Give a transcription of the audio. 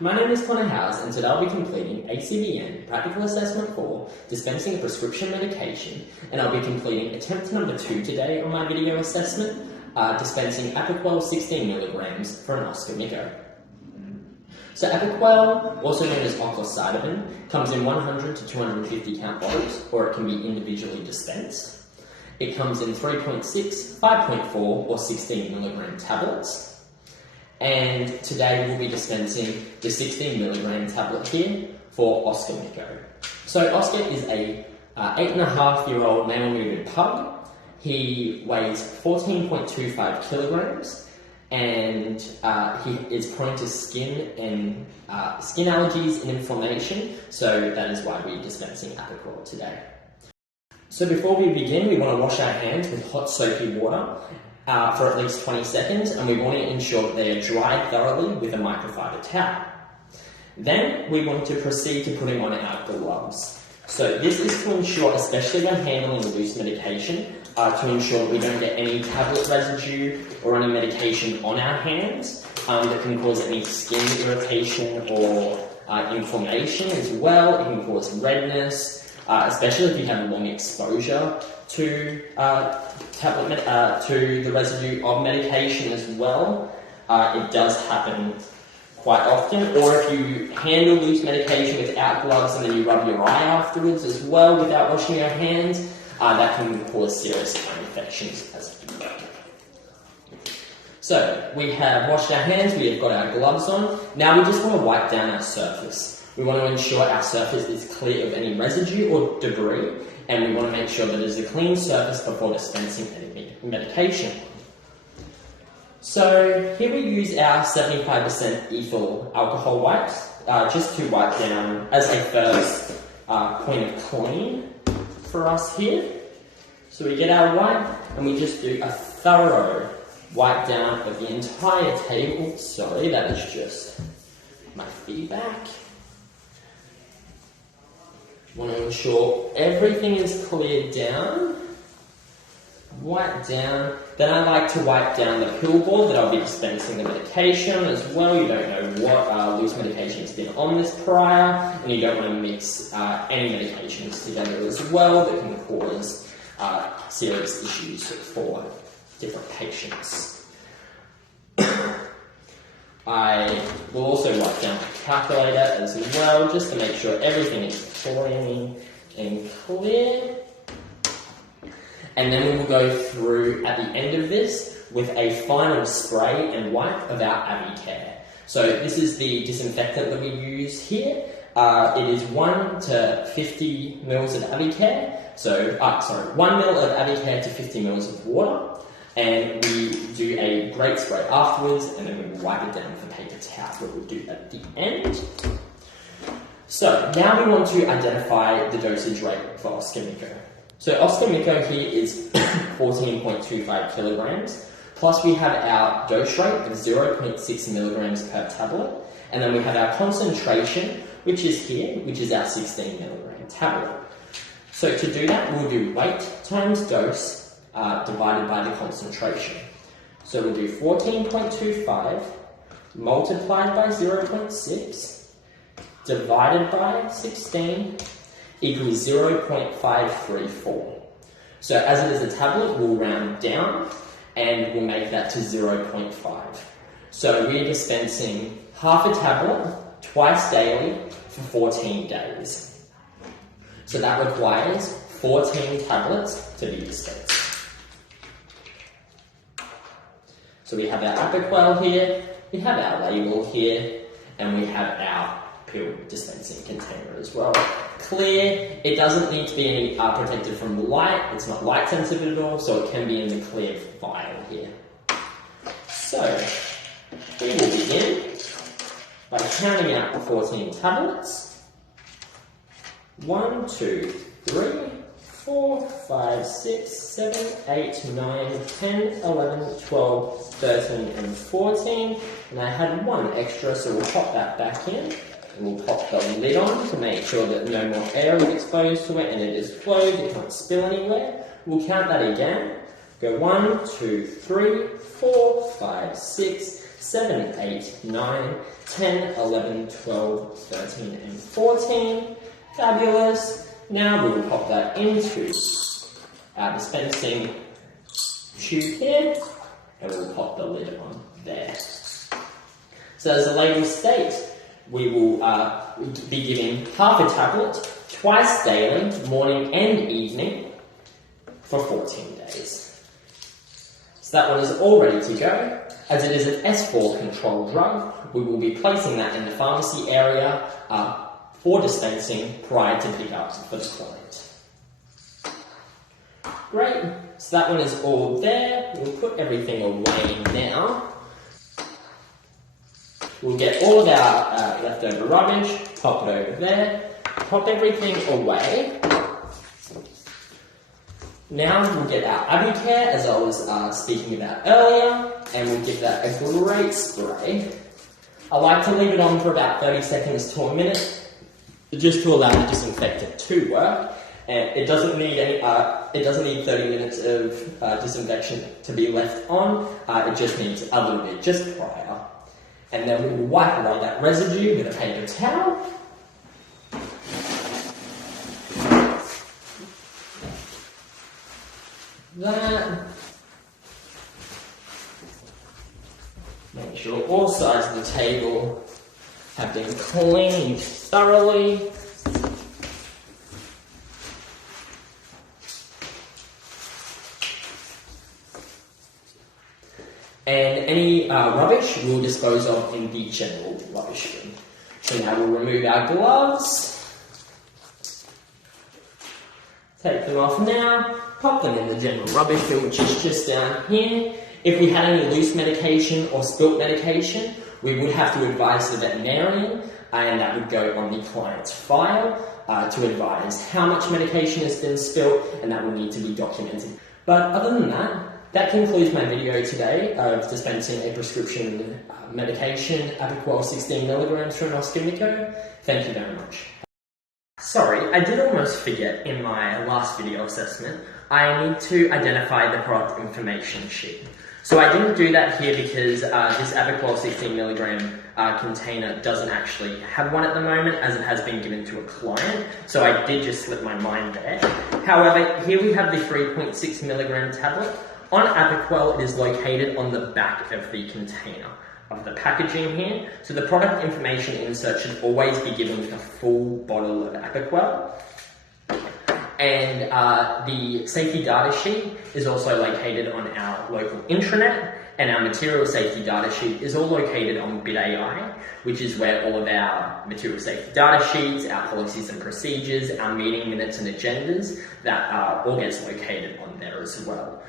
My name is Connor Howells, and today I'll be completing ACBN Practical Assessment 4, Dispensing a Prescription Medication, and I'll be completing attempt number 2 today on my video assessment, dispensing Apoquel 16 milligrams for an Oscar Micco. So Apoquel, also known as oclocidin, comes in 100 to 250 count bottles, or it can be individually dispensed. It comes in 3.6, 5.4 or 16 milligram tablets. And today we'll be dispensing the 16 milligram tablet here for Oscar Micco. So Oscar is a 8.5-year-old male-neutered pug. He weighs 14.25 kilograms, and he is prone to skin allergies and inflammation, so that is why we're dispensing Apoquel today. So before we begin, we want to wash our hands with hot soapy water for at least 20 seconds, and we want to ensure that they are dried thoroughly with a microfiber towel. Then we want to proceed to putting on our gloves. So this is to ensure, especially when handling loose medication, to ensure that we don't get any tablet residue or any medication on our hands that can cause any skin irritation or inflammation as well. It can cause redness, especially if you have long exposure to to the residue of medication as well. It does happen quite often. Or if you handle loose medication without gloves and then you rub your eye afterwards as well without washing your hands, that can cause serious eye infections as well. So we have washed our hands, we have got our gloves on. Now we just want to wipe down our surface. We want to ensure our surface is clear of any residue or debris, and we want to make sure that it is a clean surface before dispensing any medication. So here we use our 75% ethyl alcohol wipes, just to wipe down as a first point of clean for us here. So we get our wipe and we just do a thorough wipe down of the entire table. Sorry, that is just my feedback. Want to ensure everything is cleared down. Wipe down. Then I like to wipe down the pill board that I'll be dispensing the medication as well. You don't know what loose medication has been on this prior, and you don't want to mix any medications together as well that can cause serious issues for different patients. I will also write down the calculator as well, just to make sure everything is clean and clear. And then we will go through at the end of this with a final spray and wipe of our Avicare. So this is the disinfectant that we use here. It is 1 to 50 mils of Avicare. So, 1 mil of Avicare to 50 mils of water. And we do a great spray afterwards, and then we will wipe it down with a paper towel, that we'll do at the end. So now we want to identify the dosage rate for Oscar Micco. So Oscar Micco here is 14.25 kilograms, plus we have our dose rate of 0.6 milligrams per tablet, and then we have our concentration, which is here, which is our 16 milligram tablet. So to do that, we'll do weight times dose divided by the concentration. So we'll do 14.25 multiplied by 0.6 divided by 16 equals 0.534. So as it is a tablet, we'll round down and we'll make that to 0.5. So we're dispensing half a tablet twice daily for 14 days. So that requires 14 tablets to be dispensed. So we have our Apoquel here, we have our label here, and we have our pill dispensing container as well. Clear, it doesn't need to be any protected from light, it's not light sensitive at all, so it can be in the clear vial here. So, we will begin by counting out the 14 tablets. 1, 2, 3, 4, 5, 6, 7, 8, 9, 10, 11, 12, 13 and 14. And I had one extra, so we'll pop that back in. And we'll pop the lid on to make sure that no more air is exposed to it and it is closed, it can't spill anywhere. We'll count that again. Go 1, 2, 3, 4, 5, 6, 7, 8, 9, 10, 11, 12, 13, and 14. Fabulous. Now we will pop that into our dispensing tube here, and we'll pop the lid on there. So as the label states, we will be giving half a tablet twice daily, morning and evening, for 14 days. So that one is all ready to go. As it is an S4 controlled drug, we will be placing that in the pharmacy area for dispensing prior to pickup for the client. Great, so that one is all there. We'll put everything away now. We'll get all of our leftover rubbish, pop it over there, pop everything away. Now we'll get our Abicare, as I was speaking about earlier, and we'll give that a great spray. I like to leave it on for about 30 seconds to a minute, just to allow the disinfectant to work. And it doesn't need 30 minutes of disinfection to be left on. It just needs a little bit just prior. And then we will wipe away that residue with a paper towel. That. Make sure all sides of the table have been cleaned thoroughly. And any rubbish we'll dispose of in the general rubbish bin. So now we'll remove our gloves. Take them off now, pop them in the general rubbish bin, which is just down here. If we had any loose medication or spilt medication, we would have to advise the veterinarian, and that would go on the client's file to advise how much medication has been spilt, and that will need to be documented. But other than that, that concludes my video today of dispensing a prescription medication, Apoquel 16 milligrams from Oscimico. Thank you very much. Sorry, I did almost forget in my last video assessment, I need to identify the product information sheet. So I didn't do that here because this Apoquel 16 milligram container doesn't actually have one at the moment, as it has been given to a client, so I did just slip my mind there. However, here we have the 3.6 milligram tablet. On Apoquel, it is located on the back of the container of the packaging here. So the product information insert should always be given with a full bottle of Apoquel. And the safety data sheet is also located on our local intranet, and our material safety data sheet is all located on BitAI, which is where all of our material safety data sheets, our policies and procedures, our meeting minutes and agendas, that all gets located on there as well.